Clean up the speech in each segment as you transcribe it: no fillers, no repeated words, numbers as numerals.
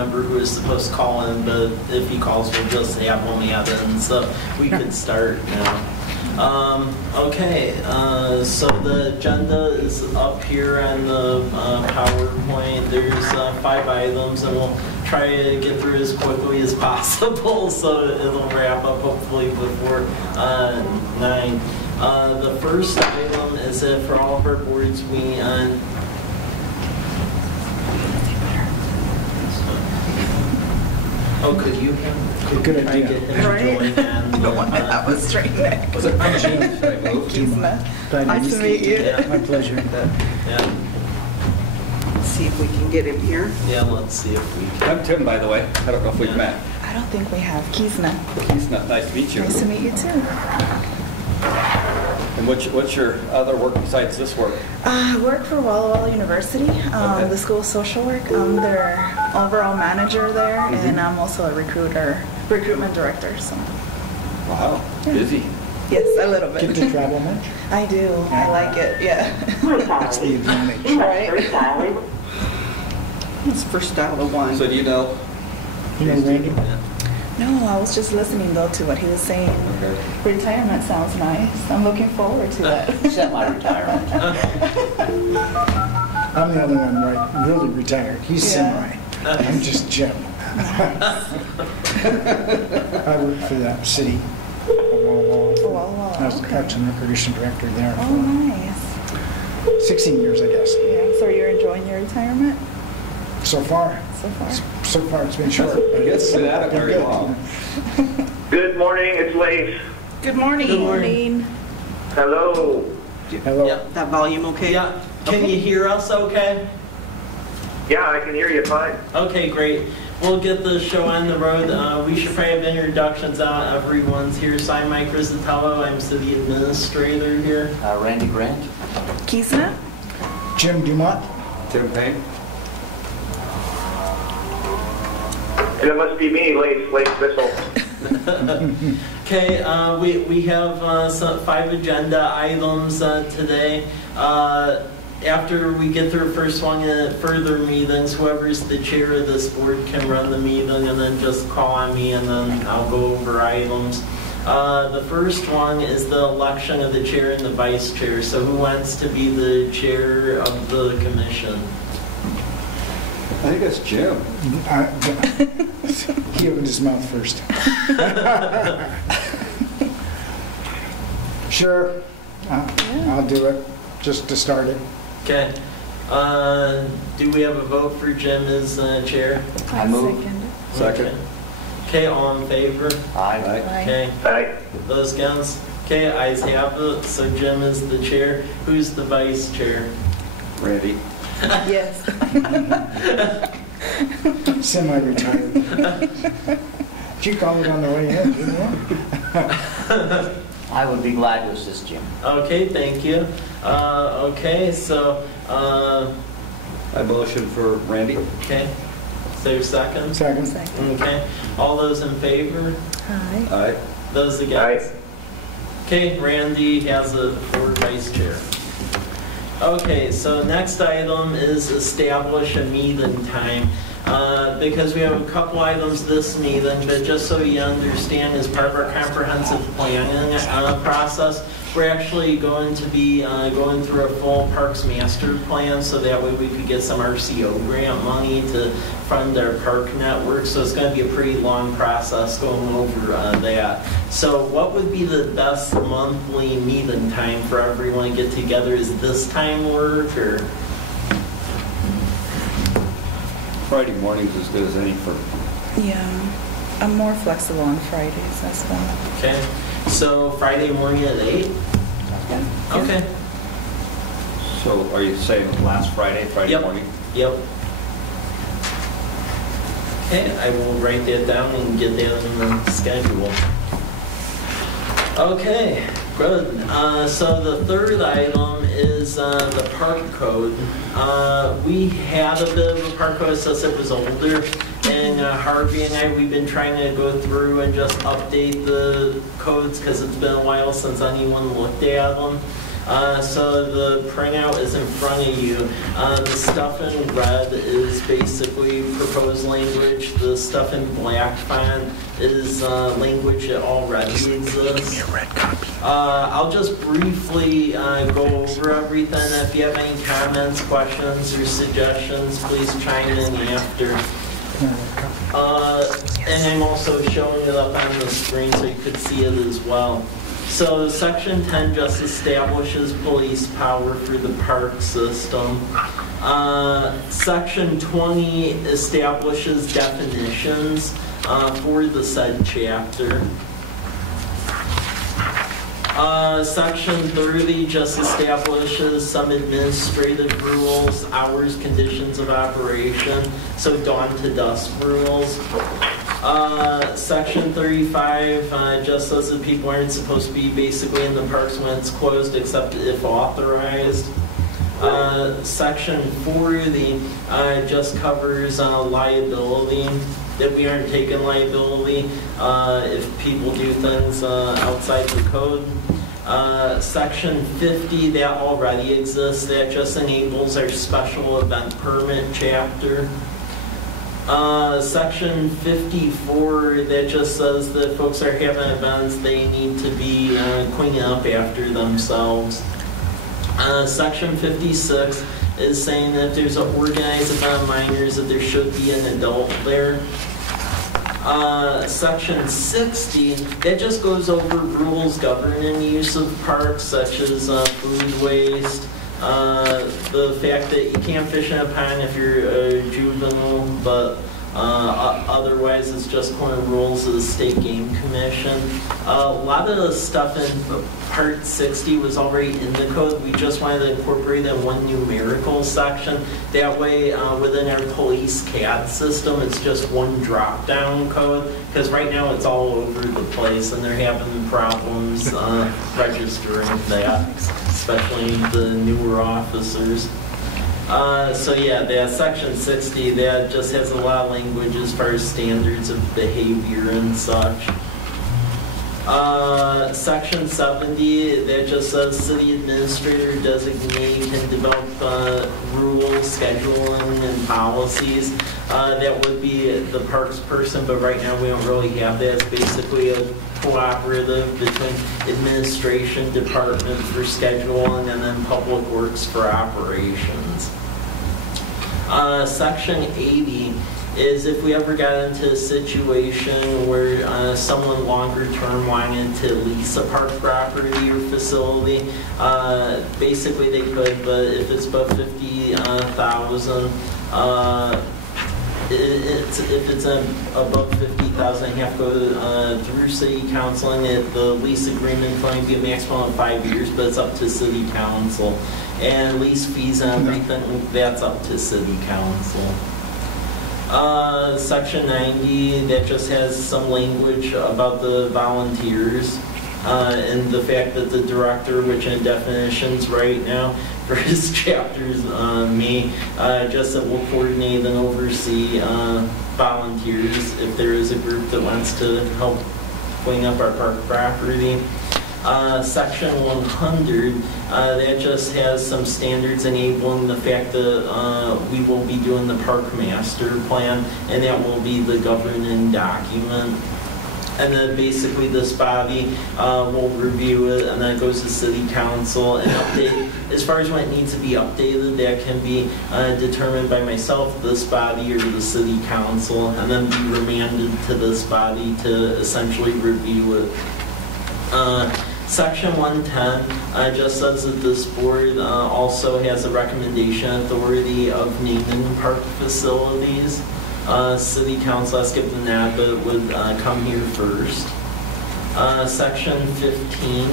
remember who is supposed to call in, but if he calls, we'll just have him in, so we can start now. Okay, so the agenda is up here on the PowerPoint. There's 5 items, and we'll try to get through as quickly as possible, so it'll wrap up hopefully before 9. The first item is that for all of our boards, we oh, could you Good idea. get him to join in? The one that I was straight next. Was it Nice to meet you. Yeah. My pleasure. Yeah, Let's see if we can get him here. yeah, let's see if we can. I'm Tim, by the way. I don't know if we've met. I don't think we have. Kizna. He's not nice to meet you. Nice to meet you too. And what's your other work besides this work? I work for Walla Walla University, Okay. the School of Social Work. I'm their overall manager there, and I'm also a recruitment director. So, Wow, Yeah. busy. yes, a little Get bit. to travel much? I do. I like it. Yeah. That's the advantage. Right. It's first dial to one. So do you know? You know Randy? No, I was just listening though to what he was saying. Okay. Retirement sounds nice. I'm looking forward to that. Semi-retirement. I'm the only one really retired. He's Yeah. semi. I'm just Jim. I worked for that city. Walla Walla, I was the okay. Parks and Recreation Director there Oh, for nice. 16 years, I guess. Yeah. So you're enjoying your retirement So far, so far? so far it's been short. But You get to sit at it been very good. long. Good morning, it's Lace. Good morning. Good morning. Hello. Hello. Yep. That volume okay? Yeah, can you hear us okay? Yeah, I can hear you fine. Okay, great. We'll get the show on the road. We should probably have introductions out. Everyone's here. So I'm Mike Rizzatello. I'm city administrator here. Randy Grant. Kizna? Jim Dumont. Tim Payne? And it must be me, Lace Thistle. Okay, we have 5 agenda items today. After we get through first one further meetings, whoever's the chair of this board can run the meeting and then just call on me and then I'll go over items. The first one is the election of the chair and the vice chair. So who wants to be the chair of the commission? I think that's Jim. He opened his mouth first. Sure, I'll do it, just to start it. Okay. Do we have a vote for Jim as chair? I move. Second. Okay, all in favor? Aye. Okay. Aye. Those against? Okay, ayes have it. So Jim is the chair. Who's the vice chair? Randy. Yes. Semi-retired. Did you call it on the way in, didn't you? I would be glad to assist Jim. Okay, thank you. Okay, so, I motion for Randy. okay. Is there a second? Second. Okay. All those in favor? Hi. Aye. Those against? Okay, Randy has it for vice chair. Okay, so next item is establish a meeting time. Because we have a couple items this meeting, but just so you understand, as part of our comprehensive planning process, we're actually going to be going through a full Parks Master Plan, so that way we could get some RCO grant money to fund our park network. So it's going to be a pretty long process going over that. So what would be the best monthly meeting time for everyone to get together? Is this time work, or? Friday morning's as good as any for. Yeah. I'm more flexible on Fridays as well. Okay, so Friday morning at 8? Yeah. Okay. So are you saying last Friday Yep. morning? Yep. Okay, I will write that down and get that in the schedule. Okay, good. So the third item is the park code. We had a bit of a park code since it was older, and Harvey and I, we've been trying to go through and just update the codes because it's been a while since anyone looked at them. So the printout is in front of you. The stuff in red is basically proposed language. The stuff in black font is language that already exists. Give me a red copy. I'll just briefly go over everything. If you have any comments, questions, or suggestions, please chime in after. And I'm also showing it up on the screen so you could see it as well. So Section 10 just establishes police power for the park system. Section 20 establishes definitions for the said chapter. Section 30 just establishes some administrative rules, hours, conditions of operation, so dawn to dusk rules. Section 35 just says that people aren't supposed to be basically in the parks when it's closed except if authorized. Section 40 just covers liability, that we aren't taking liability if people do things outside the code. Section 50, that already exists, that just enables our special event permit chapter. Section 54, that just says that folks are having events, they need to be cleaning up after themselves. Section 56 is saying that if there's an organized event of minors, that there should be an adult there. Section 60, that just goes over rules governing the use of parks, such as food waste, the fact that you can't fish in a pond if you're a juvenile, but otherwise it's just current rules of the State Game Commission. A lot of the stuff in Part 60 was already in the code. We just wanted to incorporate in one numerical section. That way, within our police CAD system, it's just one drop-down code, because right now it's all over the place, and they're having problems registering that, especially the newer officers. So yeah, that Section 60, that just has a lot of language as far as standards of behavior and such. Section 70, that just says city administrator designate can develop rules, scheduling, and policies. That would be the parks person, but right now we don't really have that. It's basically a cooperative between administration department for scheduling and then public works for operations. Section 80 is if we ever got into a situation where someone longer term wanted to lease a park property or facility, basically they could, but if it's above 50,000, if it's above 50,000, you have to go through city council, and the lease agreement can only be a maximum of 5 years, but it's up to city council. And lease fees and everything, that's up to city council. Section 90, that just has some language about the volunteers and the fact that the director, which in definitions right now for his chapters, me, just that will coordinate and oversee volunteers if there is a group that wants to help clean up our park property. Section 100, that just has some standards enabling the fact that we will be doing the park master plan, and that will be the governing document. And then basically this body will review it, and then it goes to city council and update. As far as when it needs to be updated, that can be determined by myself, this body, or the city council, and then be remanded to this body to essentially review it. Section 110 just says that this board also has a recommendation authority of naming park facilities. City council, I skipped that, but it would come here first. Section 15,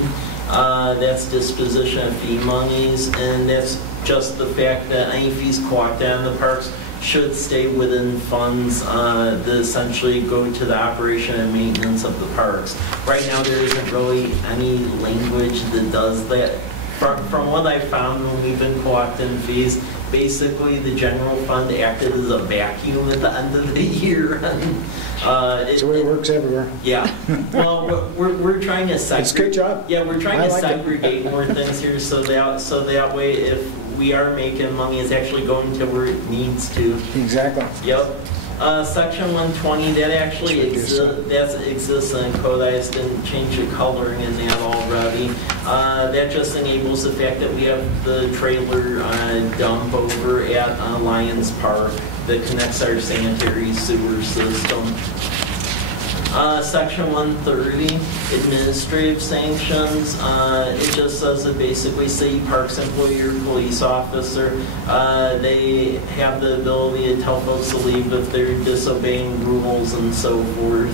that's disposition of fee monies, and that's just the fact that any fees collected on the parks should stay within funds that essentially go to the operation and maintenance of the parks. Right now there isn't really any language that does that. From what I found when we've been collecting fees, basically the general fund acted as a vacuum at the end of the year. It's the way it works everywhere. Yeah, well, we're trying to segregate. It's a good job. Yeah, we're trying I to like it. segregate more things here so that way if we are making money, it's actually going to where it needs to. Exactly. Yep. Section 120, that actually exists in code. I just didn't change the coloring in that already. That just enables the fact that we have the trailer dump over at Lions Park that connects our sanitary sewer system. Section 130, administrative sanctions. It just says that basically city parks employee or police officer, they have the ability to tell folks to leave if they're disobeying rules and so forth.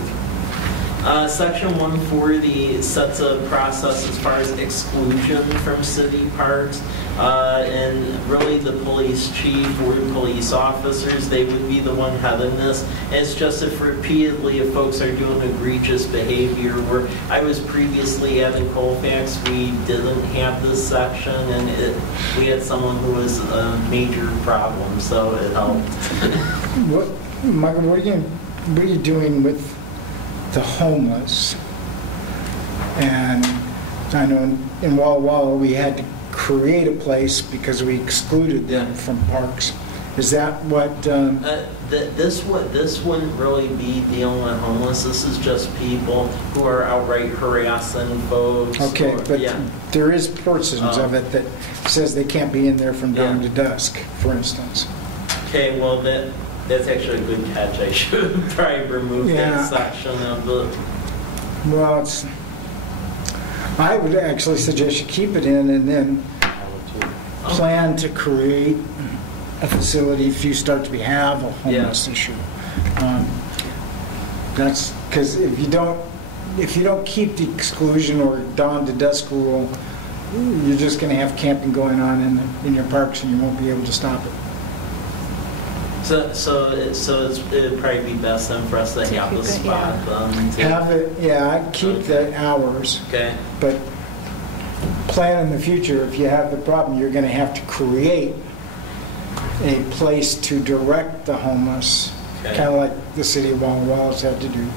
Section 140 sets a process as far as exclusion from city parks. And really the police chief or police officers, they would be the one heading this. It's just if repeatedly if folks are doing egregious behavior, where I was previously at in Colfax, we didn't have this section and we had someone who was a major problem, so it helped. Michael, what are you doing with the homeless? And I know in Walla Walla we had to create a place because we excluded them from parks. Is that what? This wouldn't really be dealing with homeless. This is just people who are outright harassing folks. Okay, but yeah. there is portions of it that says they can't be in there from dawn to dusk, for instance. Okay, well that's actually a good catch. I should probably remove that section of the. Well, I would actually suggest you keep it in and then plan to create a facility if you start to have a homeless issue. That's because if you don't keep the exclusion or dawn to dusk rule, you're just going to have camping going on in your parks and you won't be able to stop it. So it would probably be best then for us to have the spot. Have it, yeah. Keep the hours. Okay. But plan in the future, if you have the problem, you're going to have to create a place to direct the homeless, kind of like the city of Walla Walla's had to do.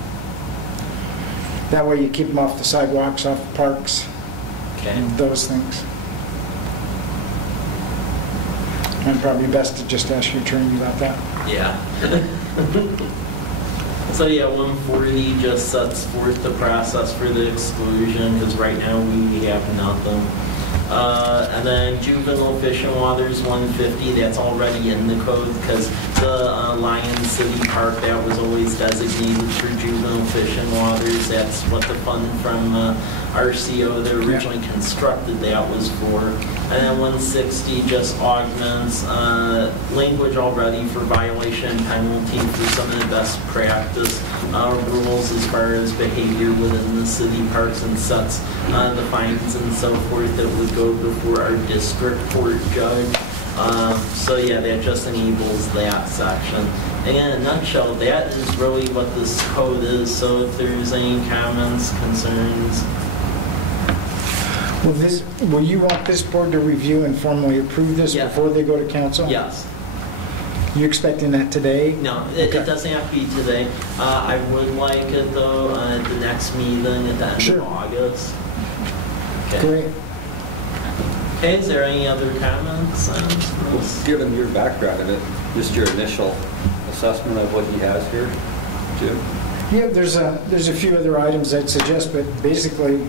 That way you keep them off the sidewalks, off the parks, those things. And probably best to just ask your attorney about that. Yeah. So yeah, 140 just sets forth the process for the exclusion, because right now we have nothing. And then juvenile fishing waters 150, that's already in the code, because the Lions City Park, that was always designated for juvenile fishing waters. That's what the fund from RCO that originally constructed that was for. And then 160 just augments language already for violation and penalty for some of the best practice rules as far as behavior within the city parks, and sets the fines and so forth that would go before our district court judge. So yeah, that just enables that section. And in a nutshell, that is really what this code is. So if there's any comments, concerns. Will you want this board to review and formally approve this before they go to council? Yes. You expecting that today? No, it doesn't have to be today. I would like it though at the next meeting at the end of August. Okay. Great. Okay, is there any other comments? Given your background in it, just your initial assessment of what he has here, Jim? Yeah, there's a few other items I'd suggest, but basically,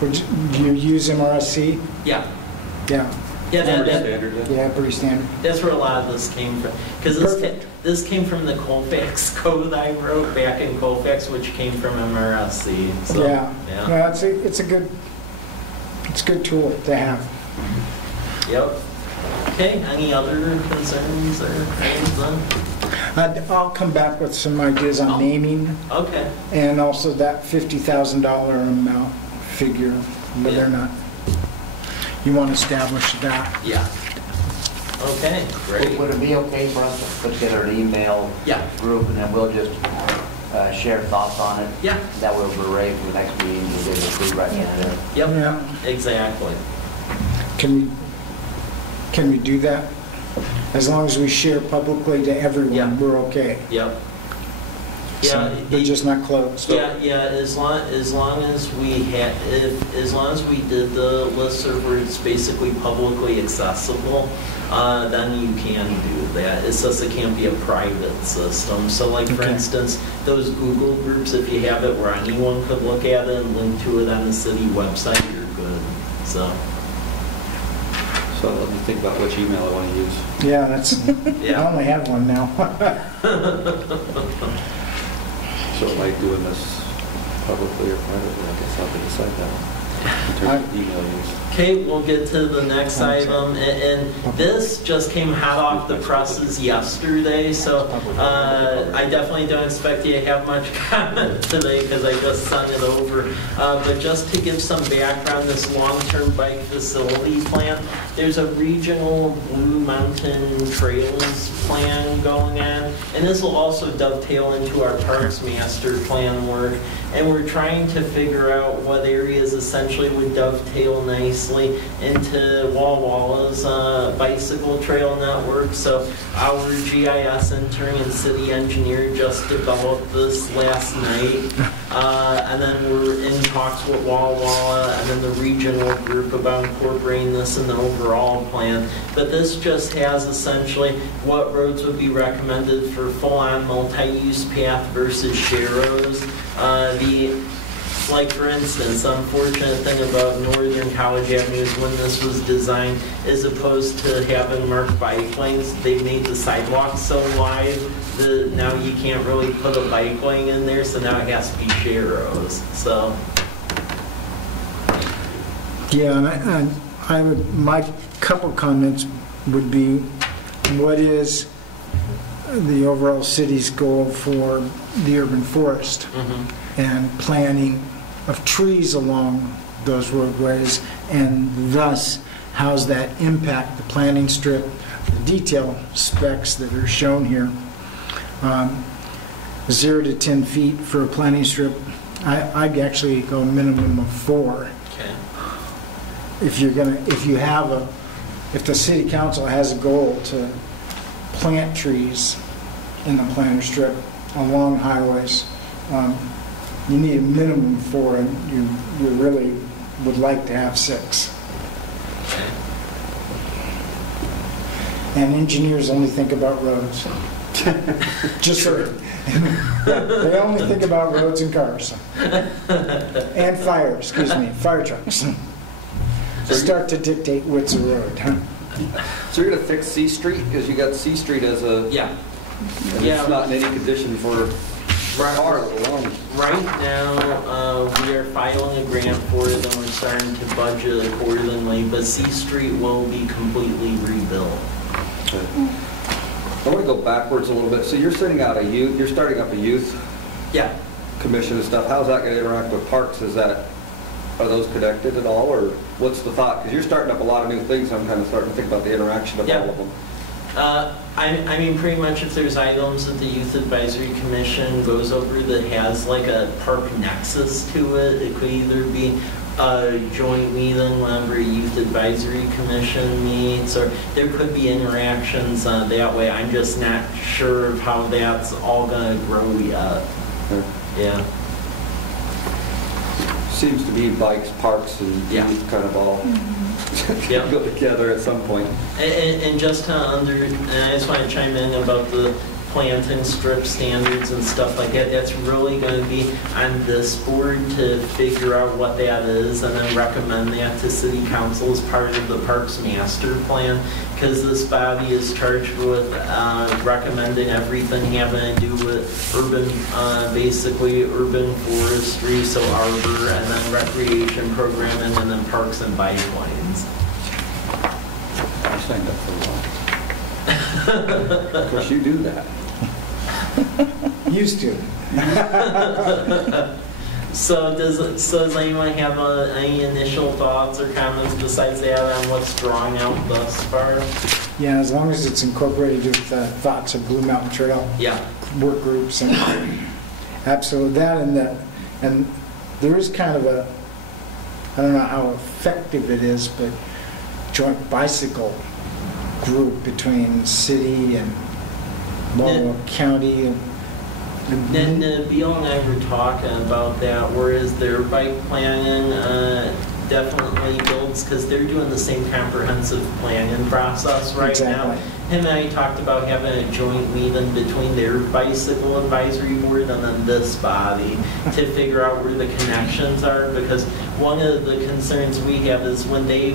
do you use MRSC? Yeah. Yeah. Yeah, yeah, pretty standard. That's where a lot of this came from. Because this came from the Colfax code I wrote back in Colfax, which came from MRSC. So, yeah. Well, it's a good tool to have. Yep. Okay, any other concerns or things then? I'll come back with some ideas on naming. Okay. And also that $50,000 amount figure, whether or not you want to establish that. Yeah. Okay, great. Would it be okay for us to put together an email group, and then we'll just share thoughts on it? Yeah. That way we're ready for the next meeting to get it approved right there. Yep. Yeah. Exactly. Can we do that? As long as we share publicly to everyone, Yeah. we're okay. Yep. So Yeah, they're just not closed. Yeah, as long as we had, as long as we did the listserv where it's basically publicly accessible, then you can do that. It's just it can't be a private system. So like for Okay. instance, those Google groups, if you have it where anyone could look at it and link to it on the city website, you're good. So let me think about which email I want to use. Yeah, that's, yeah. I only have one now. So am I doing this publicly or privately? I guess I'll have to decide that in terms of email use. Okay, we'll get to the next item, and this just came hot off the presses yesterday, so I definitely don't expect you to have much comment today because I just sent it over. But just to give some background, this long-term bike facility plan, there's a regional Blue Mountain Trails plan going on, and this will also dovetail into our Parks Master Plan work, and we're trying to figure out what areas essentially would dovetail nicely into Walla Walla's bicycle trail network. So our GIS intern and city engineer just developed this last night, and then we're in talks with Walla Walla and then the regional group about incorporating this in the overall plan. But this just has essentially what roads would be recommended for full-on multi-use path versus sharrows. Like for instance, the unfortunate thing about Northern College Avenue is when this was designed, as opposed to having marked bike lanes, they made the sidewalks so wide that now you can't really put a bike lane in there, so now it has to be sharrows. So Yeah, and I would, my couple comments would be, what is the overall city's goal for the urban forest and planting of trees along those roadways, and thus how's that impact the planting strip, the detail specs that are shown here. 0 to 10 feet for a planting strip. I'd actually go a minimum of 4. okay. If the city council has a goal to plant trees in the planter strip along highways, you need a minimum of 4, and you really would like to have 6. And engineers only think about roads. Just so they only think about roads and cars. And fire trucks. Start to dictate what's a road. So you're going to fix C Street because you got C Street as a... Yeah. And it's not in any condition for cars alone. Right now, we are filing a grant for it and we're starting to budget accordingly, but C Street will be completely rebuilt. Okay. I want to go backwards a little bit. So you're starting up a youth Yeah. commission and stuff. How's that going to interact with parks? Are those connected at all, or what's the thought? Because you're starting up a lot of new things. I'm kind of starting to think about the interaction of all of them. I mean, pretty much if there's items that the Youth Advisory Commission goes over that has like a park nexus to it, it could either be a joint meeting whenever a Youth Advisory Commission meets, or there could be interactions that way. I'm just not sure of how that's all going to grow yet. Yeah. Seems to be bikes, parks, and youth kind of all go together at some point. And just and I just want to chime in about the planting strip standards and stuff like that. That's really going to be on this board to figure out what that is and then recommend that to City Council as part of the Parks Master Plan, because this body is charged with recommending everything having to do with urban, basically urban forestry, so Arbor, and then recreation programming, and then parks and bike lanes. I signed up for one. Of course, you do that. Used to. So does anyone have any initial thoughts or comments besides that on what's drawing out thus far? Yeah, as long as it's incorporated with thoughts of Blue Mountain Trail. Yeah. Work groups and absolutely that, and there is kind of a, I don't know how effective it is, but joint bicycle group between city and Waldo County. And Beal and I were talking about that, whereas their bike planning definitely builds, because they're doing the same comprehensive planning process right now. Him and I talked about having a joint meeting between their bicycle advisory board and then this body to figure out where the connections are, because one of the concerns we have is when they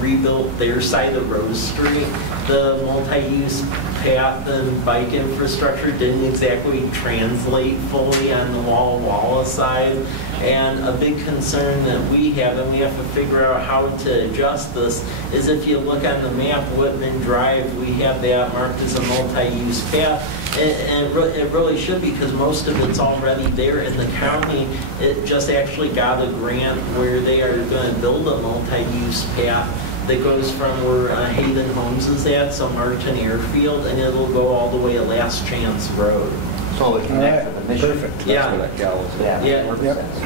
rebuilt their side of Rose Street, the multi-use path and bike infrastructure didn't exactly translate fully on the Walla side. And a big concern that we have, and we have to figure out how to adjust this, is if you look on the map, Whitman Drive, we have that marked as a multi-use path. And it really should be, because most of it's already there in the county. It just actually got a grant where they are going to build a multi-use path that goes from where Hayden Homes is at, so Martin Airfield, and it'll go all the way to Last Chance Road. So we connect with the mission. Perfect. Yeah.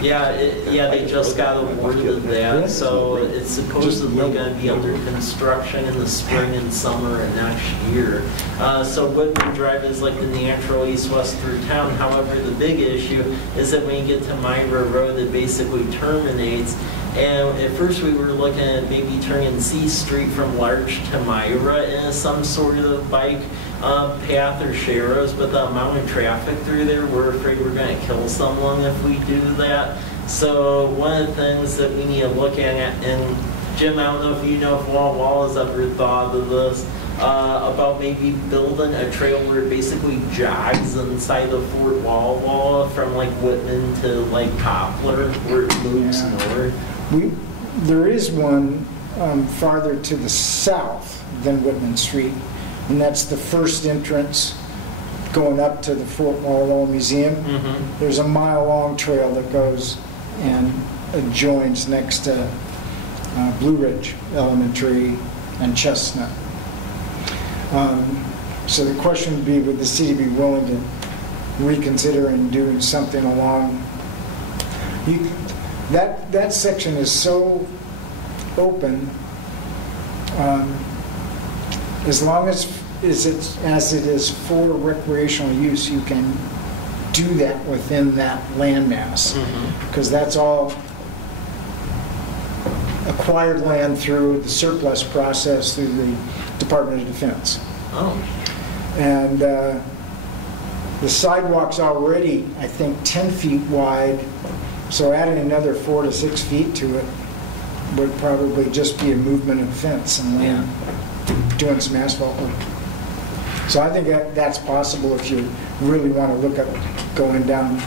Yeah. They just got awarded that, so it's supposedly going to be under construction in the spring and summer of next year. So Woodman Drive is like the natural east-west through town. However, the big issue is that when you get to Myra Road, it basically terminates. And at first we were looking at maybe turning C Street from Larch to Myra in some sort of bike path or sharrows, but the amount of traffic through there, we're afraid we're going to kill someone if we do that. So one of the things that we need to look at, and Jim, I don't know if you know if Wall has ever thought of this, about maybe building a trail where it basically jogs inside of Fort Walla from like Whitman to like Poplar, where it moves north. There is one farther to the south than Whitman Street, and that's the first entrance going up to the Fort Walla Museum. Mm-hmm. There's a mile-long trail that goes and adjoins next to Blue Ridge Elementary and Chestnut. So the question would be, would the city be willing to reconsider and do something along? That section is so open. As long as it is for recreational use, you can do that within that landmass, because that's all acquired land through the surplus process through the Department of Defense. Oh. And the sidewalk's already, I think, 10 feet wide, so adding another 4 to 6 feet to it would probably just be a movement of fence and land, doing some asphalt work. So I think that's possible if you really want to look at going down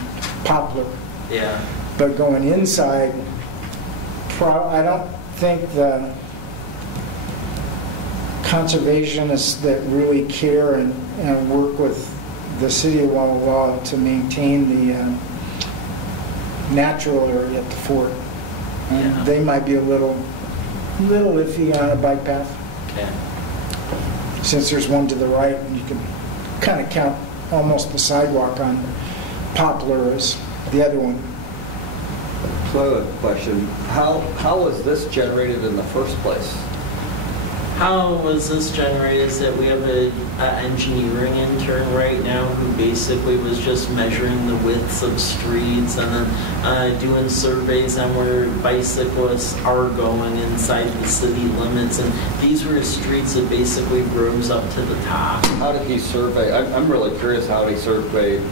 Poplar. Yeah. But going inside, I don't think the conservationists that really care and work with the city of Walla Walla to maintain the natural area at the fort. Yeah. They might be a little iffy on a bike path. Okay. Since there's one to the right, and you can kind of count almost the sidewalk on Poplar as the other one. So I have a question. How was this generated in the first place? How was this generated is that we have an engineering intern right now who basically was just measuring the widths of streets and then doing surveys on where bicyclists are going inside the city limits. And these were streets that basically rose up to the top. How did he survey? I'm really curious how he surveyed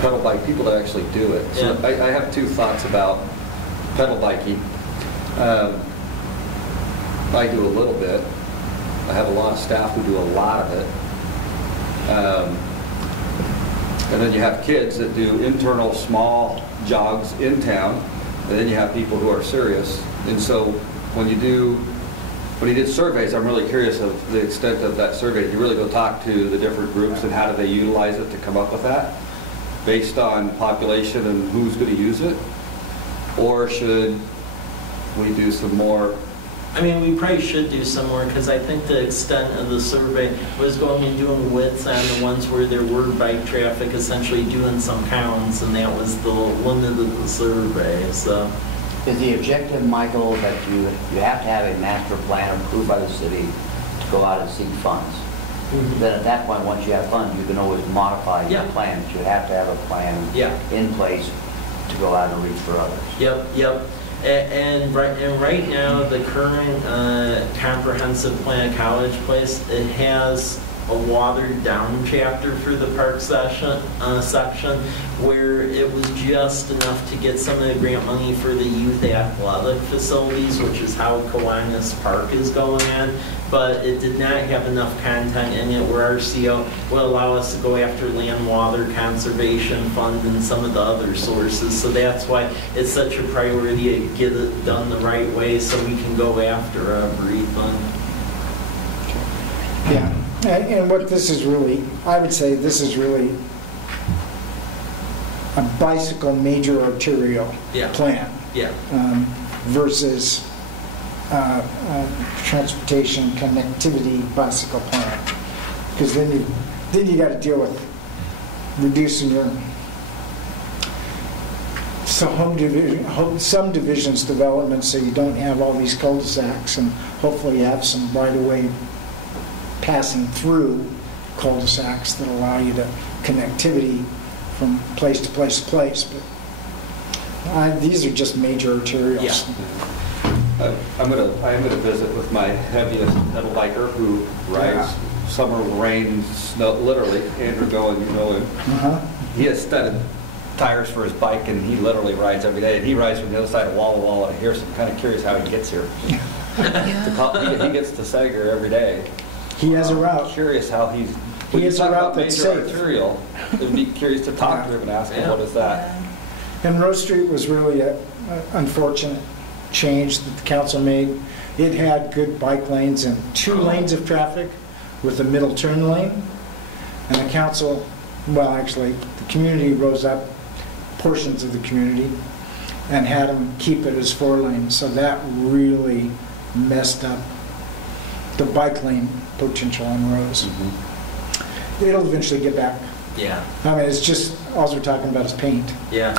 pedal bike people that actually do it. So Yeah. I have two thoughts about pedal biking. I do a little bit. I have a lot of staff who do a lot of it. And then you have kids that do internal small jogs in town, and then you have people who are serious. And so when you did surveys, I'm really curious of the extent of that survey. Did you really go talk to the different groups and how do they utilize it to come up with that based on population and who's going to use it? Or should we do some more? I mean, we probably should do some more, because I think the extent of the survey was going and doing widths on the ones where there were bike traffic, essentially doing some counts, and that was the limit of the survey. So, is the objective, Michael, that you have to have a master plan approved by the city go out and seek funds. Then at that point, once you have funds, you can always modify your plans. You have to have a plan in place to go out and reach for others. Yep. And right now, the current comprehensive plan College Place, it has a watered down chapter for the park section where it was just enough to get some of the grant money for the youth athletic facilities, which is how Kiwanis Park is going on. But it did not have enough content in it where RCO will allow us to go after land water conservation fund and some of the other sources. So that's why it's such a priority to get it done the right way so we can go after everything. Yeah, and what this is really, I would say this is really a bicycle major arterial plan versus transportation connectivity bicycle plan, because then you got to deal with reducing your some divisions development, so you don't have all these cul-de-sacs, and hopefully you have some right-of-way passing through cul-de-sacs that allow you to connectivity from place to place to place. But these are just major arterials. I am gonna visit with my heaviest pedal biker who rides summer, rain, snow, literally. Andrew Goen, you know him. He has studded tires for his bike, and he literally rides every day. And he rides from the other side of wall to wall out here, so I'm kind of curious how he gets here. He gets to Sager every day. He has a route. Curious how he's. He has a route that's safe. Arterial, I'd be curious to talk to him and ask him what is that. And Rose Street was really an unfortunate change that the council made. It had good bike lanes and 2 lanes of traffic with a middle turn lane. And the council, well, actually, the community rose up, portions of the community, and had them keep it as 4 lanes. So that really messed up the bike lane potential on Rose. It'll eventually get back. Yeah. I mean, it's just, all we're talking about is paint. Yeah.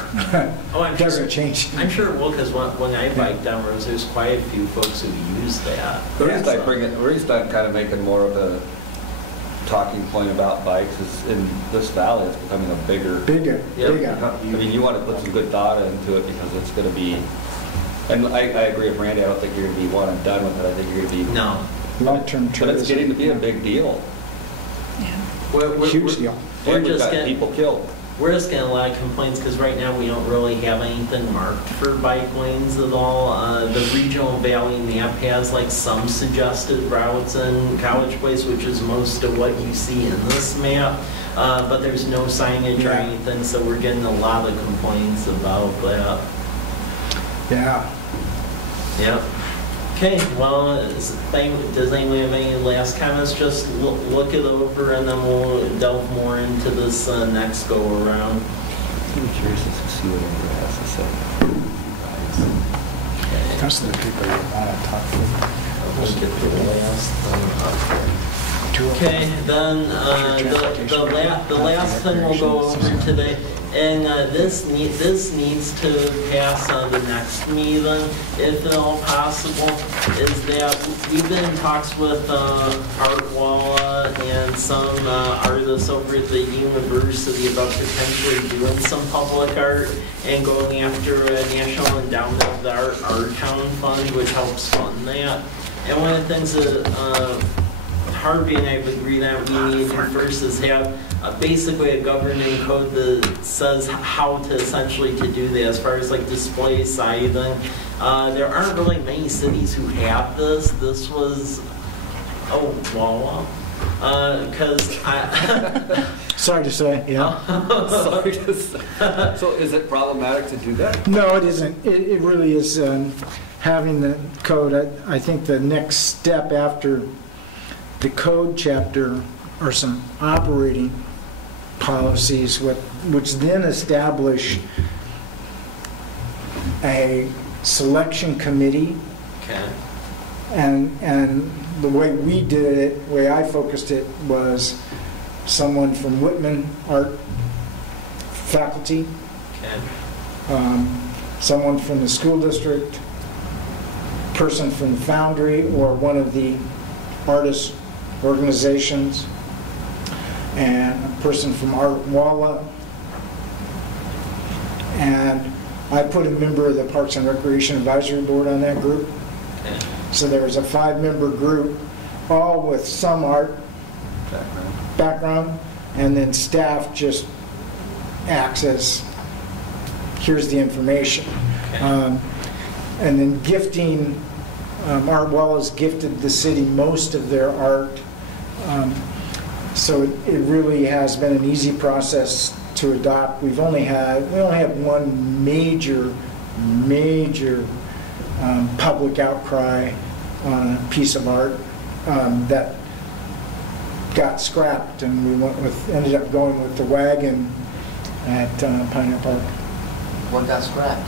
It doesn't change. I'm sure it will, because when I bike down Rose, there's quite a few folks who use that. The reason I'm kind of making more of a talking point about bikes is in this valley, it's becoming a bigger. Bigger. I mean, you want to put some good thought into it because it's going to be, and I agree with Randy, I don't think you're going to be one and done with it. I think you're going to be. No. Long-term tourism. But it's getting to be a big deal. Huge deal. We're just getting people killed. We're just getting a lot of complaints because right now we don't really have anything marked for bike lanes at all. The regional valley map has like some suggested routes in College Place, which is most of what you see in this map. But there's no signage or anything, so we're getting a lot of complaints about that. Yeah. Yep. Okay, well, does anyone have any last comments? Just look it over and then we'll delve more into this next go around. I'm curious to see what Andrew has to say. Okay. Those are the people you want to talk to. Let's get the last thing up here. Okay, then the last thing we'll go over today, and this needs to pass on the next meeting, if at all possible, is that we've been in talks with Art Walla and some artists over at the university about potentially doing some public art and going after a National Endowment of the Art Town Fund, which helps fund that. And one of the things that Harvey and I would agree that we need to do first is have basically a governing code that says how to essentially to do that as far as like display siding. There aren't really many cities who have this. This was, Wawa. Because sorry to say, yeah. Sorry to say. So is it problematic to do that? No, it isn't. It really is having the code. I think the next step after the code chapter are some operating policies which then establish a selection committee. Okay. And the way we did it, the way I focused it, was someone from Whitman Art faculty, Okay. Someone from the school district, person from the Foundry, or one of the artists organizations, and a person from Art Walla, and I put a member of the Parks and Recreation Advisory Board on that group. So there was a 5-member group, all with some art background, and then staff just acts as, here's the information. And then gifting, Art Wallace gifted the city most of their art. So it really has been an easy process to adopt. We only have one major public outcry on a piece of art that got scrapped, and we ended up going with the wagon at Pioneer Park. What got scrapped?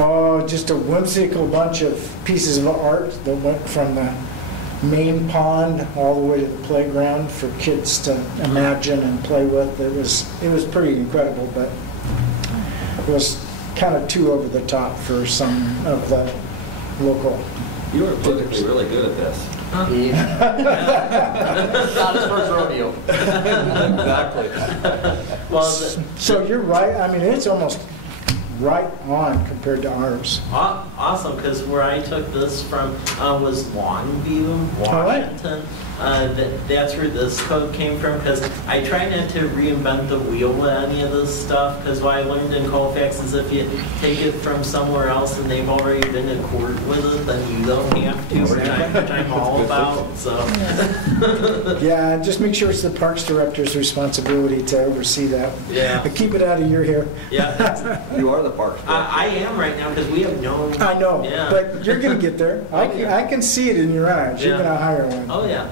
Oh, just a whimsical bunch of pieces of art that went from the main pond all the way to the playground for kids to imagine and play with. It was pretty incredible, but it was kind of too over the top for some of the local. You were politically really good at this. Not his first rodeo. Exactly. Well, So you're right. I mean, it's almost right on compared to ours. awesome, because where I took this from was Longview, Washington. That's where this code came from, because I try not to reinvent the wheel with any of this stuff, because what I learned in Colfax is if you take it from somewhere else and they've already been in court with it, then you don't have to, which I'm all about. So. Yeah, just make sure it's the Parks Director's responsibility to oversee that. Yeah. But keep it out of your hair. Yeah. You are the parks director. I am right now, because we have no... I know, Yeah. but you're going to get there. I can see it in your eyes. You're Yeah. going to hire one. Oh, yeah.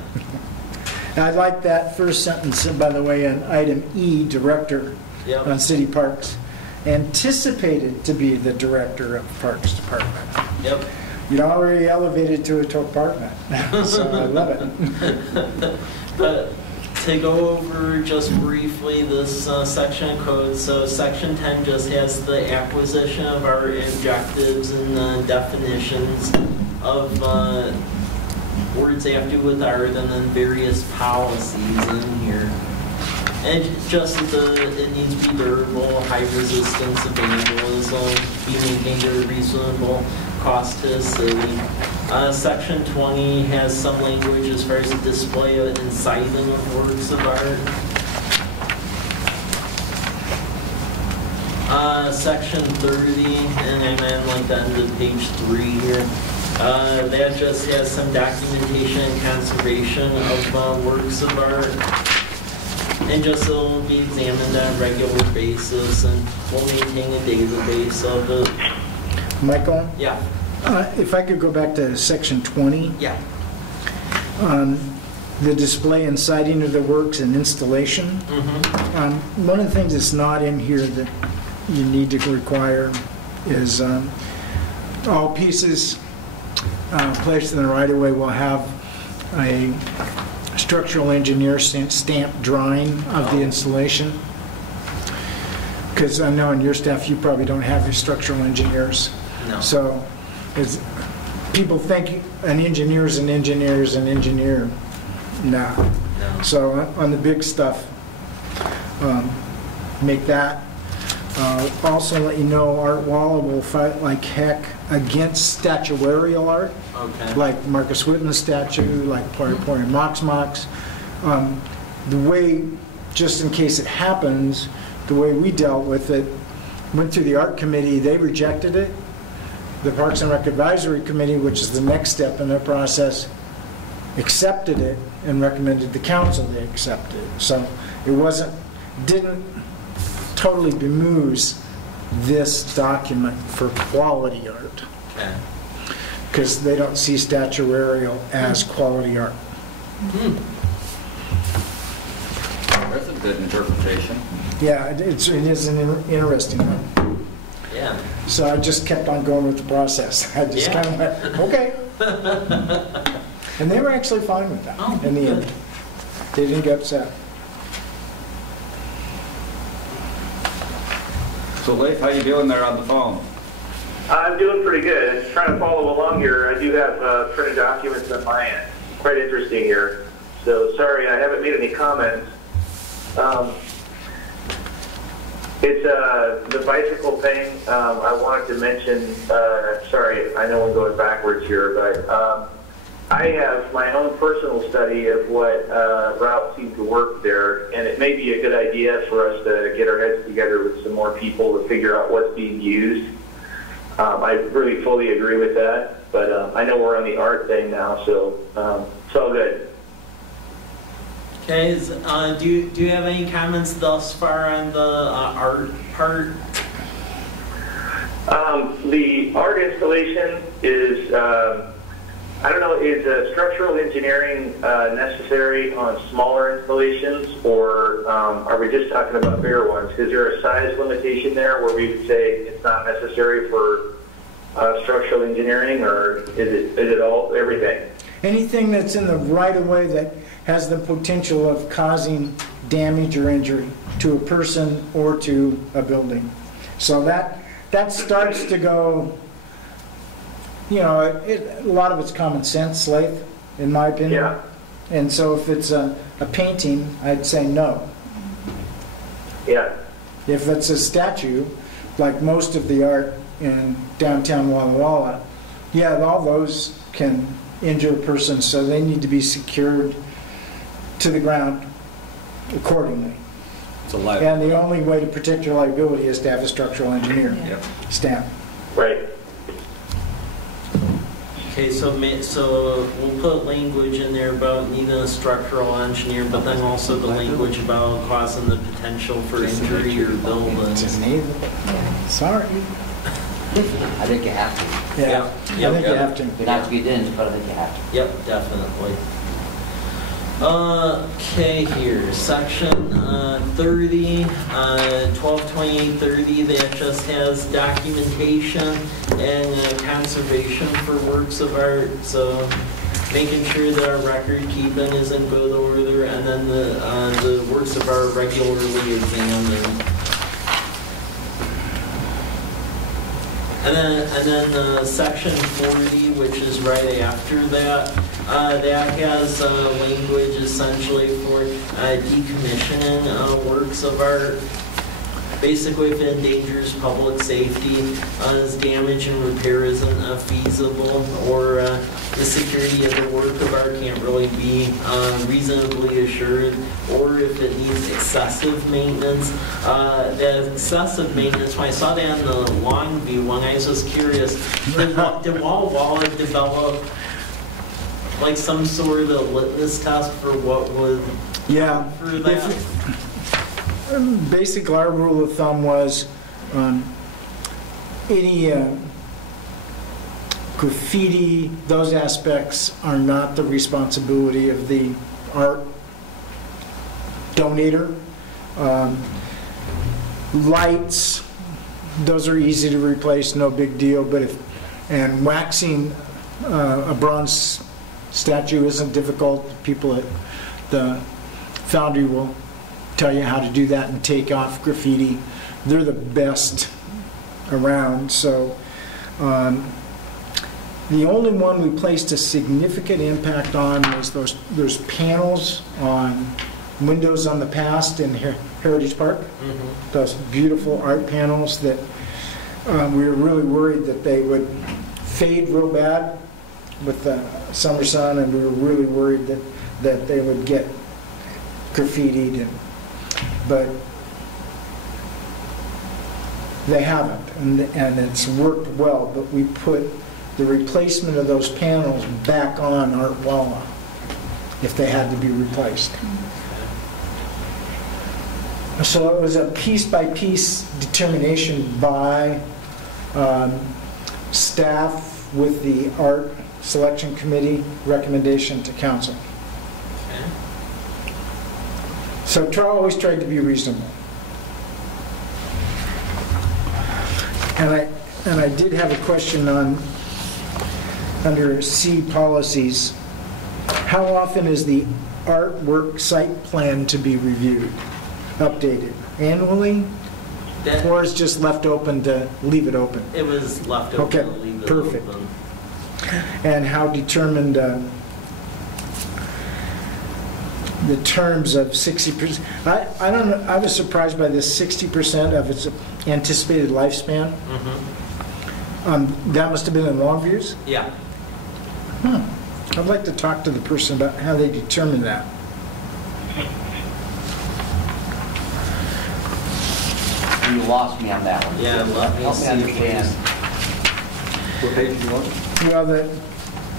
I like that first sentence, by the way, on item E, Director Yep. on City Parks. Anticipated to be the Director of Parks Department. Yep. You'd already elevated to a department, so I love it. But to go over just briefly this section of code, so section 10 just has the acquisition of our objectives and definitions of words they have to do with art, and then various policies in here. And just it needs to be durable, high resistance of vandalism, be maintained at a reasonable cost to the city. Section 20 has some language as far as the display and citing of works of art. Section 30, and I'm on like the end of page 3 here. That just has some documentation and conservation of works of art. And just it'll be examined on a regular basis, and we'll maintain a database of it. Michael? Yeah. If I could go back to section 20. Yeah. The display and citing of the works and installation. Mm-hmm. One of the things that's not in here that you need to require is all pieces placed in the right-of-way will have a structural engineer stamp drawing of the installation. Because I know in your staff you probably don't have your structural engineers. No. So people think an engineer is an engineer is an engineer. No. No. So on the big stuff, make that. Also let you know Art Walla will fight like heck against statuarial art. Okay. Like Marcus Whitman's statue, like Pori and Mox. The way, just in case it happens, the way we dealt with it, went through the art committee, they rejected it. The Parks and Rec Advisory Committee, which is the next step in their process, accepted it and recommended the council they accept it. So it didn't totally bemuse this document for quality art. Okay. Because they don't see statuarial as quality art. That's a good interpretation. Yeah, it is an interesting one. Yeah. So I just kept on going with the process. I just kind of went, okay. And they were actually fine with that in the end. They didn't get upset. So Leif, how you doing there on the phone? I'm doing pretty good. I'm trying to follow along here. I do have printed documents on my end. Quite interesting here. so sorry I haven't made any comments. It's the bicycle thing. I wanted to mention, sorry, I know I'm going backwards here, but I have my own personal study of what routes seem to work there, and it may be a good idea for us to get our heads together with some more people to figure out what's being used. I really fully agree with that, but I know we're on the art thing now, so it's all good. Okay, do you have any comments thus far on the art part? The art installation is, I don't know, is structural engineering necessary on smaller installations, or are we just talking about bigger ones? Is there a size limitation there where we would say it's not necessary for structural engineering, or is it all, everything? Anything that's in the right-of-way that has the potential of causing damage or injury to a person or to a building. So that starts to go, you know, a lot of it's common sense, Laith, in my opinion. Yeah. And so if it's a painting, I'd say no. Yeah. If it's a statue, like most of the art in downtown Walla Walla, yeah, all those can injure a person, so they need to be secured to the ground accordingly. It's a liability. And the only way to protect your liability is to have a structural engineer stamp. Right. Okay, so we'll put language in there about needing a structural engineer, but then also the language about causing the potential for injury or building. Sorry. I think you have to. Yeah. I think you have to. Not to get in, but I think you have to. Yep, definitely. Okay, here, section 30, 122830, that just has documentation and conservation for works of art. So making sure that our record keeping is in good order, and then the works of art regularly examined. And then section 40, which is right after that, that has language essentially for decommissioning works of art. Basically, if it endangers public safety, as damage and repair isn't feasible, or the security of the work of art can't really be reasonably assured, or if it needs excessive maintenance. The excessive maintenance, when I saw that in the long view one, I was just curious, did Walla Walla develop like some sort of litmus test for what would for that? Basically, our rule of thumb was any graffiti, those aspects are not the responsibility of the art donator. Lights, those are easy to replace, no big deal. But and waxing a bronze statue isn't difficult. People at the foundry will tell you how to do that and take off graffiti. They're the best around. So the only one we placed a significant impact on was those panels on windows on the past in Heritage Park. Mm-hmm. Those beautiful art panels that we were really worried that they would fade real bad with the summer sun, and we were really worried that they would get graffitied, but they haven't, and it's worked well. But we put the replacement of those panels back on Art Walla if they had to be replaced. So it was a piece-by-piece determination by staff with the art selection committee recommendation to council. So always tried to be reasonable. And I did have a question on under C policies. How often is the artwork site plan to be reviewed, updated? Annually? Or is just left open to leave it open? It was left open to leave it perfect. Open. And how determined the terms of 60%. I don't know, I was surprised by this 60% of its anticipated lifespan. That must have been in Longview's? Yeah. I'd like to talk to the person about how they determine that. You lost me on that one. Yeah, let me Help me see, understand. What page do you want? Well,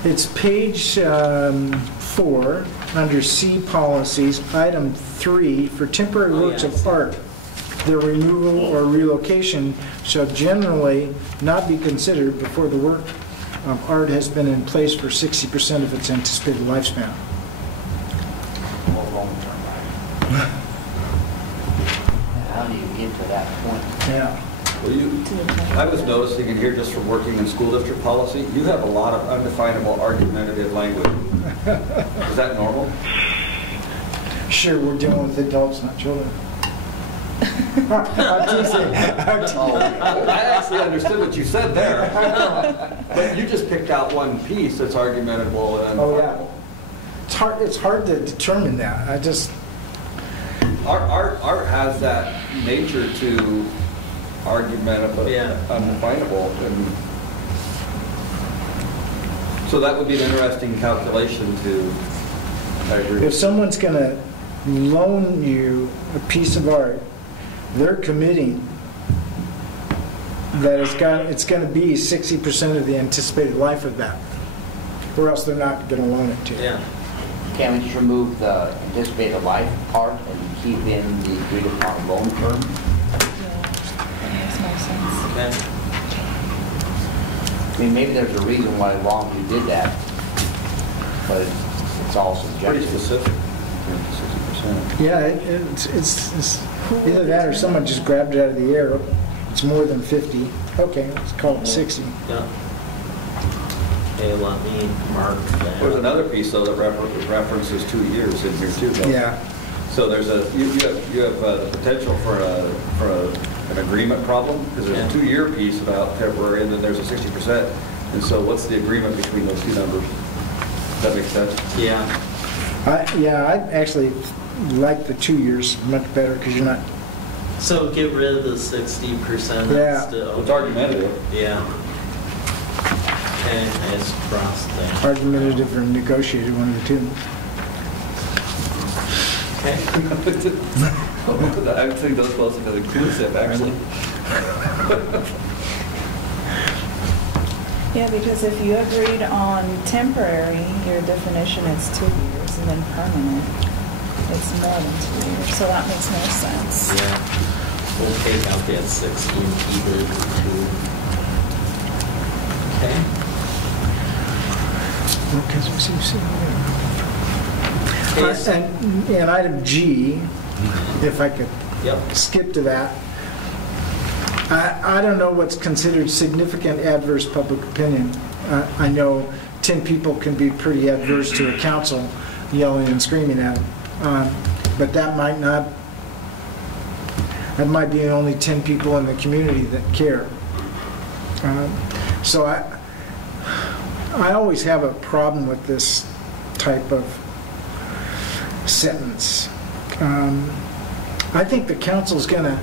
it's page 4, under C policies, item 3, for temporary Oh, works yeah, I of see. art. Their removal or relocation shall generally not be considered before the work of art has been in place for 60% of its anticipated lifespan. More long-term, right? How do you get to that point? Yeah. Well, I was noticing in here, just from working in school district policy, you have a lot of undefinable argumentative language. Is that normal? Sure, we're dealing with adults, not children. I'm teasing. I actually understood what you said there. But you just picked out one piece that's argumentable and Oh, undefinable. yeah. It's hard to determine that. Art has that nature to argumentable, Yeah. undefinable. And so that would be an interesting calculation to, I agree. If someone's going to loan you a piece of art, they're committing that it's going to be 60% of the anticipated life of that, or else they're not going to loan it to you. Yeah. Can we just remove the anticipated life part and keep in the agreed upon loan term? That makes more sense. Okay. I mean, maybe there's a reason why Longview did that, but it's all Pretty subjective. specific. 60%. Yeah, it's either that or someone just grabbed it out of the air. It's more than 50. Okay, let's call it 60. Yeah. Okay, let me mark that. There's another piece, though, that references 2 years in here, too. though. Yeah. So there's you have the potential for an agreement problem, because there's Yeah. a 2-year piece about temporary, and then there's a 60%. And so what's the agreement between those two numbers? Does that make sense? Yeah. I actually like the 2 years much better because you're not. So get rid of the 60%. Yeah. Still. It's argumentative. Yeah. Okay, I just crossed that. Argumentative or negotiated, one of the two. Okay. I would think those both are inclusive, actually. Yeah, because if you agreed on temporary, your definition is 2 years, and then permanent is more than 2 years, so that makes more sense. Yeah. We'll take out that 60 and keep it at 2. Okay. Okay, so- And item G, if I could Yep. skip to that. I don't know what's considered significant adverse public opinion. I know 10 people can be pretty adverse to a council yelling and screaming at them. But that might be only 10 people in the community that care. So I always have a problem with this type of sentence. I think the council's going to,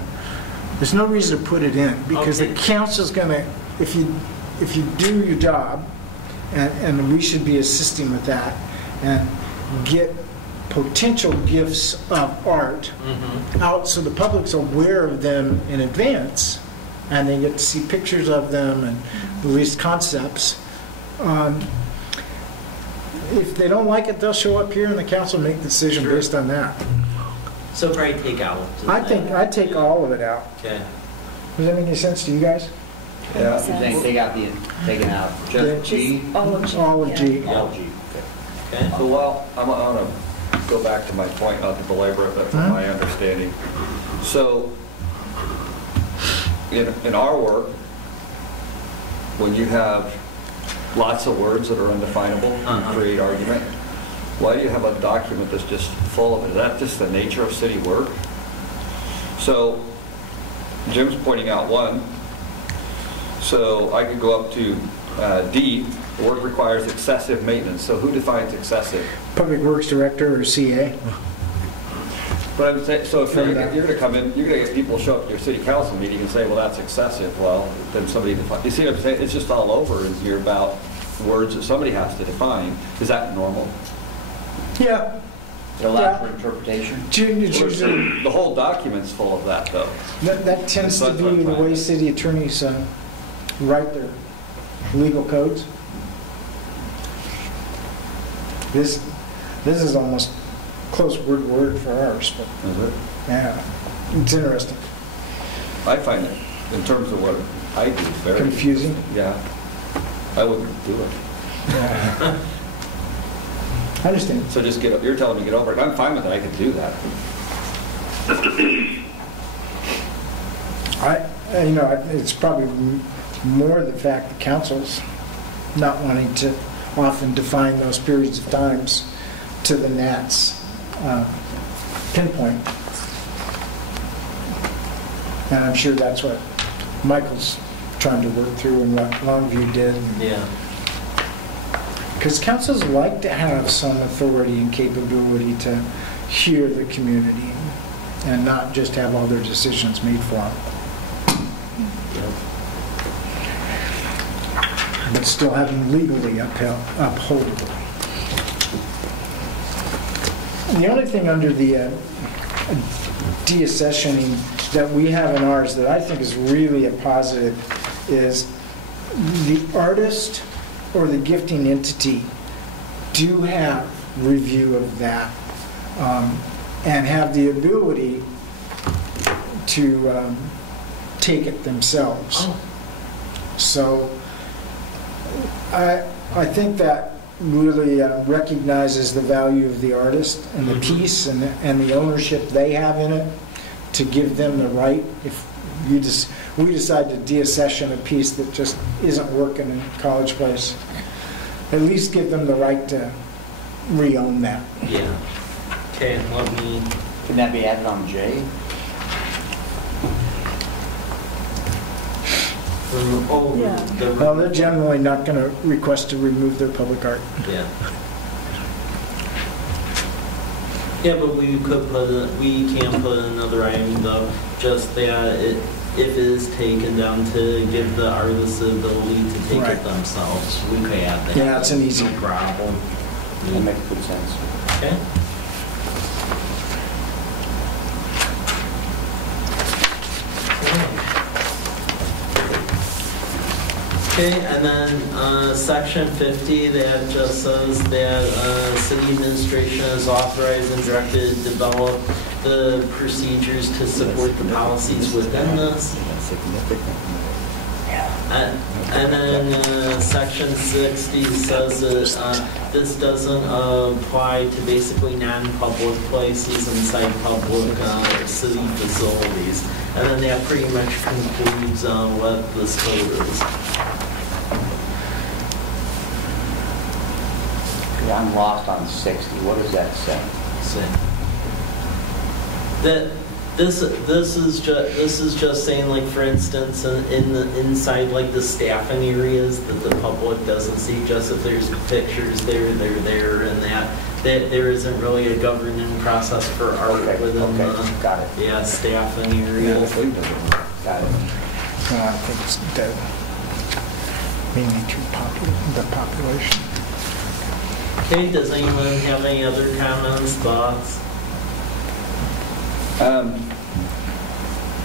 there's no reason to put it in, because Okay. the council's going to, if you do your job, and we should be assisting with that, and get potential gifts of art out so the public's aware of them in advance, and they get to see pictures of them and at least concepts. If they don't like it, they'll show up here and the council make the decision Sure. based on that. So probably take out. I think I'd take all of it out. Okay. Does that make any sense to you guys? Yeah. You're saying taking out just G? All of G. All of yeah. G. All G, okay. Okay. So while I'm going to go back to my point, not to belabor it, but from my understanding. So in our work, when you have lots of words that are undefinable and create argument, why do you have a document that's just full of it? Is that just the nature of city work? So Jim's pointing out one. So I could go up to D, the work requires excessive maintenance. So who defines excessive? Public Works Director or CA? But I'm saying, so if you're going to come in, you're going to get people show up at your city council meeting and say, well, that's excessive. Well, then somebody define. You see what I'm saying? It's just all over. And you're about words that somebody has to define. Is that normal? Yeah. They're allowed for interpretation? The whole document's full of that, though. That tends to be the way city attorneys write their legal codes. This is almost close word for ours, but Is it? yeah, it's interesting. I find it, in terms of what I do, very Confusing. Yeah, I wouldn't do it. Yeah. I understand. So just you're telling me get over it. I'm fine with it. I could do that. It's probably more the fact that council's not wanting to often define those periods of times to the gnat's pinpoint. And I'm sure that's what Michael's trying to work through and what Longview did. Yeah. Because councils like to have some authority and capability to hear the community and not just have all their decisions made for them. But still have them legally upholdable. And the only thing under the deaccessioning that we have in ours that I think is really a positive is the artist or the gifting entity do have review of that and have the ability to take it themselves. Oh. So I think that really recognizes the value of the artist and the piece and the ownership they have in it, to give them the right. If we decide to deaccession a piece that just isn't working in College Place, at least give them the right to re-own that. Yeah. Okay, let me... Can that be added on J? Yeah. Well, they're generally not going to request to remove their public art. Yeah. Yeah, but we can put another item though, just that if it is taken down, to give the artists the ability to take Right. it themselves. We could add that. Yeah, it's an easy problem. That makes good sense. Okay. Okay, and then section 50, that just says that city administration is authorized and directed to develop the procedures to support the policies within this. And then section 60 says that this doesn't apply to basically non-public places inside public city facilities. And then that pretty much concludes what this code is. Yeah, I'm lost on 60. What does that say? That this is just saying, like, for instance, in the inside, like the staffing areas that the public doesn't see, just if there's pictures there, and that there isn't really a governing process for art within the got it. Yeah, staffing areas. Got it. I think it's dead. Mainly to the population. Okay, does anyone have any other comments, thoughts?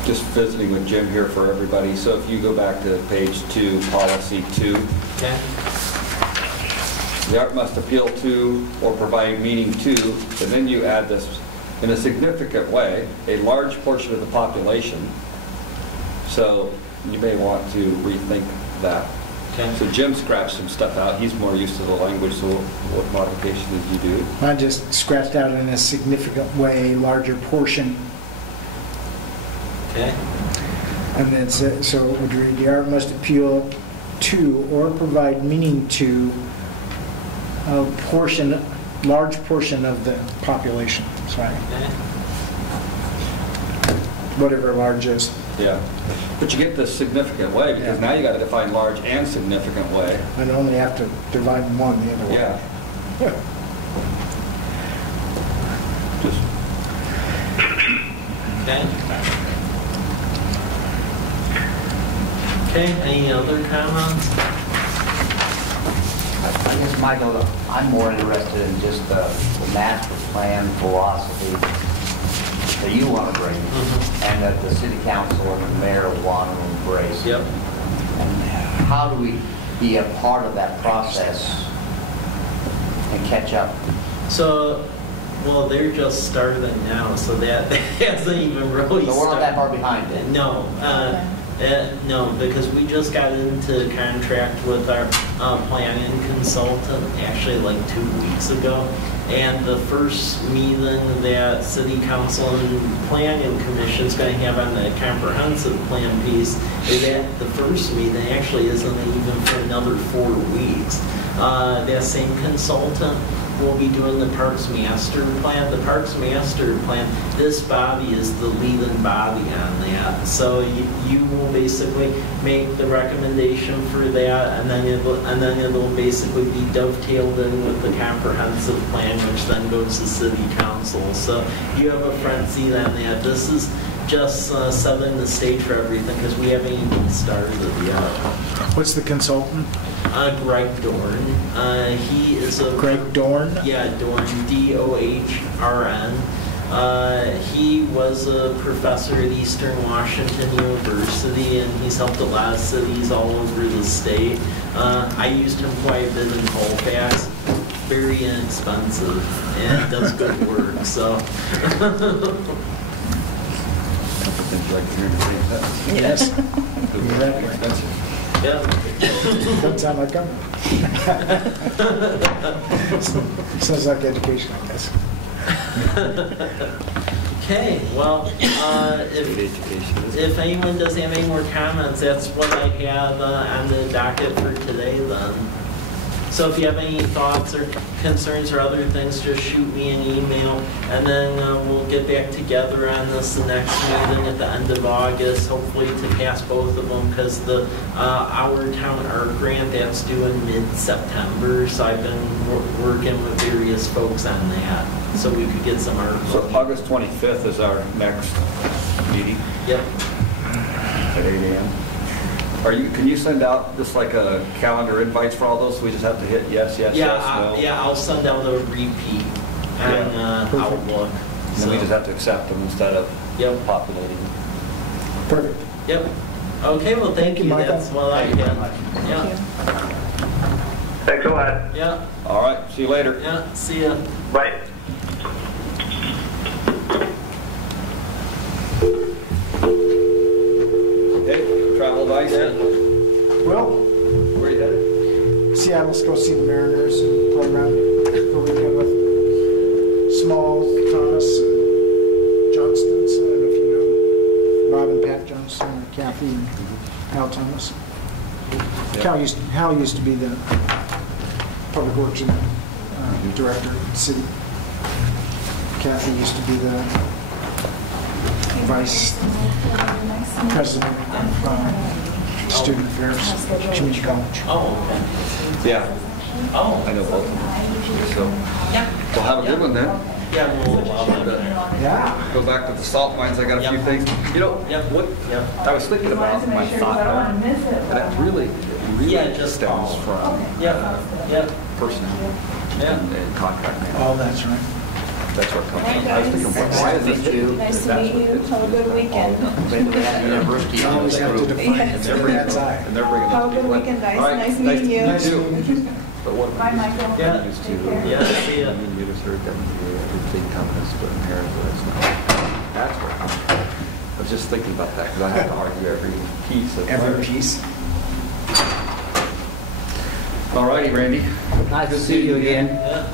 Just visiting with Jim here for everybody. So if you go back to page 2, policy 2. Okay. The art must appeal to or provide meaning to, and then you add this, in a significant way, a large portion of the population. So you may want to rethink that. Okay. So Jim scratched some stuff out. He's more used to the language, so what modification did you do? I just scratched out in a significant way, larger portion. Okay. And then so it would read, the art must appeal to or provide meaning to a portion, large portion of the population. Sorry. Okay. Whatever large is. Yeah. But you get the significant way, because now you got to define large and significant way. I'd only have to divide one the other way. Yeah. Just Okay. Okay, any other comments? I guess, Michael, I'm more interested in just the master plan philosophy that you want to bring, and that the city council and the mayor want to embrace. Yep. And how do we be a part of that process and catch up? So, well, they're just starting now, so that hasn't even really So we're not that started. far behind then? No, no, because we just got into contract with our planning consultant actually like 2 weeks ago. And the first meeting that City Council and Planning Commission is going to have on the comprehensive plan piece, is that the first meeting actually isn't even for another 4 weeks. That same consultant will be doing the Parks Master Plan. The Parks Master Plan, this body is the leading body on that. So you will basically make the recommendation for that, and then it'll basically be dovetailed in with the comprehensive plan, which then goes to City Council. So you have a front seat on that. This is just setting the stage for everything because we haven't even started yet. What's the consultant? Greg Dorn. He is a... Greg Dorn? Yeah, Dorn, D-O-H-R-N. He was a professor at Eastern Washington University, and he's helped a lot of cities all over the state. I used him quite a bit in Colfax. Very inexpensive, and does good work, so... Yes. Yeah. Doesn't sound like government. Sounds like education, I guess. Okay, well, if anyone does have any more comments, that's what I have on the docket for today then. So if you have any thoughts or concerns or other things, just shoot me an email, and then we'll get back together on this the next meeting at the end of August, hopefully to pass both of them, because the Our Town Art Grant, that's due in mid-September, so I've been working with various folks on that, so we could get some art. So August 25th is our next meeting Yep. at 8 a.m. Can you send out just like a calendar invites for all those? So we just have to hit yes, yes, Yeah, yes, no? yeah, I'll send out a repeat on Outlook. And then we just have to accept them instead of populating them. Perfect. Yep. Okay, well, thank you. Michael. That's what I Thank you can. very much. Yeah. Thanks a lot. Yeah. All right, see you later. Yeah. See ya. Bye. Okay, travel advice? Well, Where are you headed? Seattle, let's go see the Mariners and play around the weekend with Small, Thomas, and Johnstons. I don't know if you know Bob and Pat Johnston, or Kathy and Hal Thomas. Hal used to be the Public Works Director of the city. Kathy used to be the Vice President of Student Affairs, Community College. Oh, okay. Yeah, Oh. I know both of them. So, Yeah. well, have a good one then. Yeah, we'll Yeah. Go back to the salt mines. I got a few Yep. things. You know, Yep. what Yep. I was thinking about my thought there, and it really Yeah, just stems from Yeah. Yeah. personnel Yeah. and contract management. Oh, that's right. That's where it comes Hi, from. I was thinking, guys. why is Nice to this? meet you. Nice to That's meet what you. it's- Have a good weekend. Maybe we had a university You on always this have to group. define it Yes. from that side. And they're bringing Have a those good people in. weekend, guys. All right, Nice meeting you. Nice to meet you. But what Bye, Michael. Yeah. used to, Take care. Yeah, see ya. I mean, you just heard them, everything compass, but apparently it's not. That's what I was just thinking about that, because I have to argue every piece of Every piece. All righty, Randy. Nice to see you again. Yeah.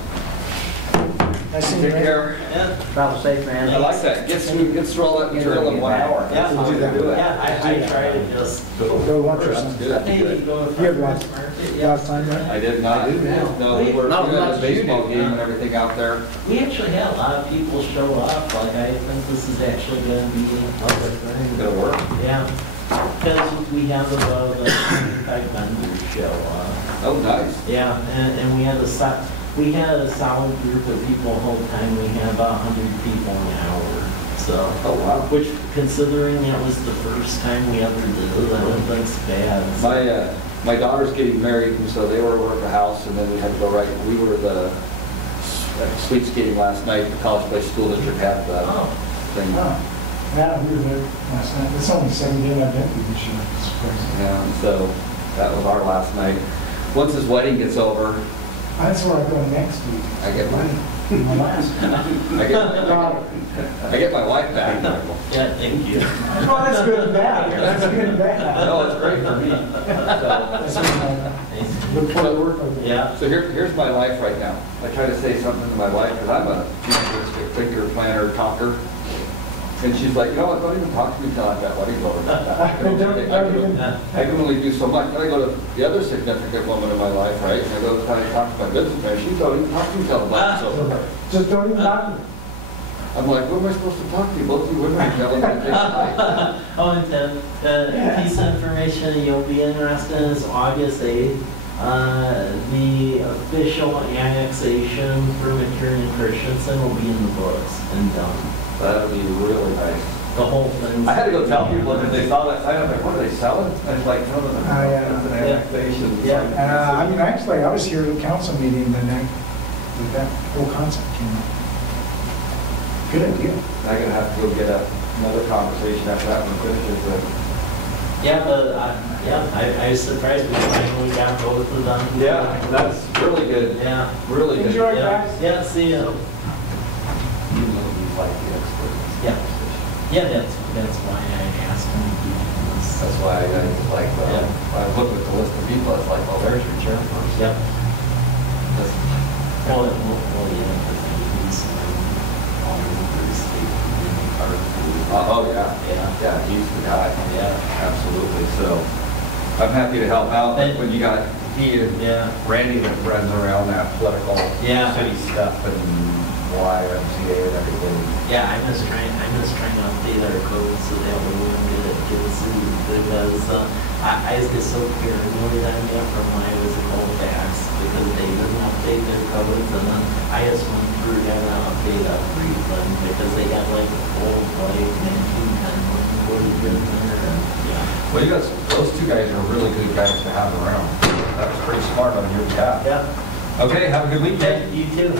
Nice to meet Take you. care. Yeah. Travel safe, man. I like that. Get through all that material in 1 hour. Yeah. That's how you do it. Yeah, I try to just. Go lunch or That's something. good. Maybe Good. go to You have farmer's lunch. market. Last time, right? I did not. No, we were, Not we had much a as you baseball do. game and everything out there. We actually had a lot of people show up. Like, I think this is actually going to be Gonna work. Yeah, because we have about 25 vendors show up. Oh, nice. Yeah, and we had a solid group of people the whole time. We had about 100 people an hour. So, Oh, wow. which, considering that was the first time we ever did it, I don't think it's bad. So, My daughter's getting married, and so they were over at the house, and then we had to go right. We were the sweet skating last night. The College Place School District had the thing. Oh, yeah, we were there last night. It's only 7 days I've been through this year. It's crazy. Yeah, and so that was our last night. Once his wedding gets over, That's where I go next week. I get my My last. I get my wife back. yeah, thank you. Well, that's good and bad. That's good and bad. No, it's great for me. That's what I look forward to working with you. Yeah. So here's my life right now. I try to say something to my wife because I'm a futuristic thinker, planner, talker. And she's like, you know what, don't even talk to me until I've got wedding's over. I can only do so much. Then I go to the other significant woman in my life, right? And I go to talk to my business manager. She don't even talk to me until the wedding's over. Just don't even talk to me. I'm like, what am I supposed to talk to you? Both of you women are telling me to take time. Oh, and the piece of information you'll be interested in is August 8th. The official annexation for McKiernan Christensen will be in the books and done. That'll be really nice. The whole thing. I had to go tell people because they saw that sign. I'm like, what are they selling? And it's like, no, no, no, yeah. it's an annexation. Yeah. I mean, actually, I was here at the council meeting the night that whole concept came up. Good idea. I'm gonna have to go get another conversation after that one finishes. Yeah, but I was surprised we finally got both of them. Yeah, that's really good. Yeah. Really good. Enjoy, Yeah, guys. yeah, see ya. You know he's like the expert. Yeah. Yeah, that's why I asked him to do this. That's why I like, Yeah. when I look at the list of people, it's like, oh, there's your chairperson. Yep. That's- Well, yeah, because he's all over the state in the car. Oh, yeah. Yeah. Yeah, he's the guy. Yeah. Absolutely. So I'm happy to help out. And- When you got he and Yeah. Randy that runs around that political Yeah. city stuff and YMCA and everything. Yeah, I'm just trying to update our code so that we won't get sued because I just get so paranoid on that from when I was in Colfax because they didn't update their codes and then I just went through and update everything because they got like old like 1910 looking really good in there. And, yeah. Well, you guys, those two guys are really good guys to have around. That was pretty smart on your behalf. Yeah. Okay, have a good weekend. You too.